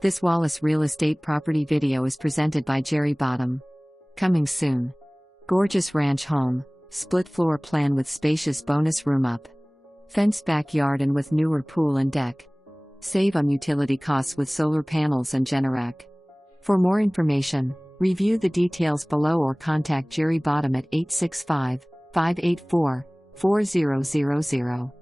This Wallace Real Estate property video is presented by Jerri Bottom. Coming soon. Gorgeous ranch home, split floor plan with spacious bonus room up. Fenced backyard and with newer pool and deck. Save on utility costs with solar panels and Generac. For more information, review the details below or contact Jerri Bottom at 865-584-4000.